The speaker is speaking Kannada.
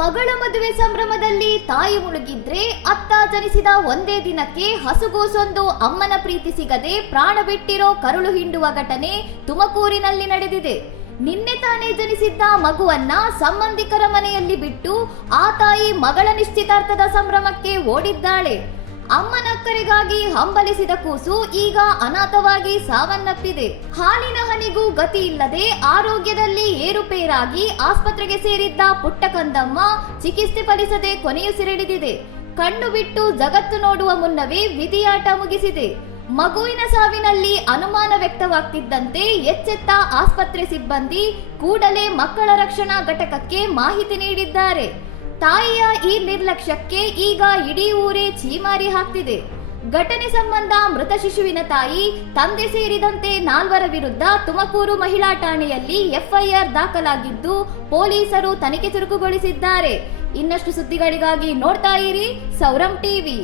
ಮಗಳ ಮದುವೆ ಸಂಭ್ರಮದಲ್ಲಿ ತಾಯಿ ಮುಳುಗಿದ್ರೆ ಅತ್ತ ಜನಿಸಿದ ಒಂದೇ ದಿನಕ್ಕೆ ಹಸುಗೂಸೊಂದು ಅಮ್ಮನ ಪ್ರೀತಿ ಸಿಗದೆ ಪ್ರಾಣ ಬಿಟ್ಟಿರೋ ಕರುಳು ಹಿಂಡುವ ಘಟನೆ ತುಮಕೂರಿನಲ್ಲಿ ನಡೆದಿದೆ. ನಿನ್ನೆ ತಾನೇ ಜನಿಸಿದ್ದ ಮಗುವನ್ನ ಸಂಬಂಧಿಕರ ಮನೆಯಲ್ಲಿ ಬಿಟ್ಟು ಆ ತಾಯಿ ಮಗಳ ನಿಶ್ಚಿತಾರ್ಥದ ಸಂಭ್ರಮಕ್ಕೆ ಓಡಿದ್ದಾಳೆ. ಅಮ್ಮನಕ್ಕರಿಗಾಗಿ ಹಂಬಲಿಸಿದ ಕೂಸು ಈಗ ಅನಾಥವಾಗಿ ಸಾವನ್ನಪ್ಪಿದೆ. ಹಾಲಿನ ಹನಿಗೂ ಗತಿ ಇಲ್ಲದೆ ಆರೋಗ್ಯದಲ್ಲಿ ಏರುಪೇರಾಗಿ ಆಸ್ಪತ್ರೆಗೆ ಸೇರಿದ್ದ ಪುಟ್ಟ ಕಂದಮ್ಮ ಚಿಕಿತ್ಸೆ ಫಲಿಸದೆ ಕೊನೆಯುಸಿರೆಳೆದಿದೆ. ಕಣ್ಣು ಬಿಟ್ಟು ಜಗತ್ತು ನೋಡುವ ಮುನ್ನವೇ ವಿಧಿಯಾಟ ಮುಗಿಸಿದೆ. ಮಗುವಿನ ಸಾವಿನಲ್ಲಿ ಅನುಮಾನ ವ್ಯಕ್ತವಾಗ್ತಿದ್ದಂತೆ ಎಚ್ಚೆತ್ತ ಆಸ್ಪತ್ರೆ ಸಿಬ್ಬಂದಿ ಕೂಡಲೇ ಮಕ್ಕಳ ರಕ್ಷಣಾ ಘಟಕಕ್ಕೆ ಮಾಹಿತಿ ನೀಡಿದ್ದಾರೆ. ತಾಯಿಯ ಈ ನಿರ್ಲಕ್ಷ್ಯಕ್ಕೆ ಈಗ ಇಡೀ ಊರೇ ಛೀಮಾರಿ ಹಾಕ್ತಿದೆ. ಘಟನೆ ಸಂಬಂಧ ಮೃತ ಶಿಶುವಿನ ತಾಯಿ, ತಂದೆ ಸೇರಿದಂತೆ 4 ವಿರುದ್ಧ ತುಮಕೂರು ಮಹಿಳಾ ಠಾಣೆಯಲ್ಲಿ ಎಫ್ಐಆರ್ ದಾಖಲಾಗಿದ್ದು ಪೊಲೀಸರು ತನಿಖೆ ಚುರುಕುಗೊಳಿಸಿದ್ದಾರೆ. ಇನ್ನಷ್ಟು ಸುದ್ದಿಗಳಿಗಾಗಿ ನೋಡ್ತಾ ಇರಿ ಸೌರಂ ಟಿವಿ.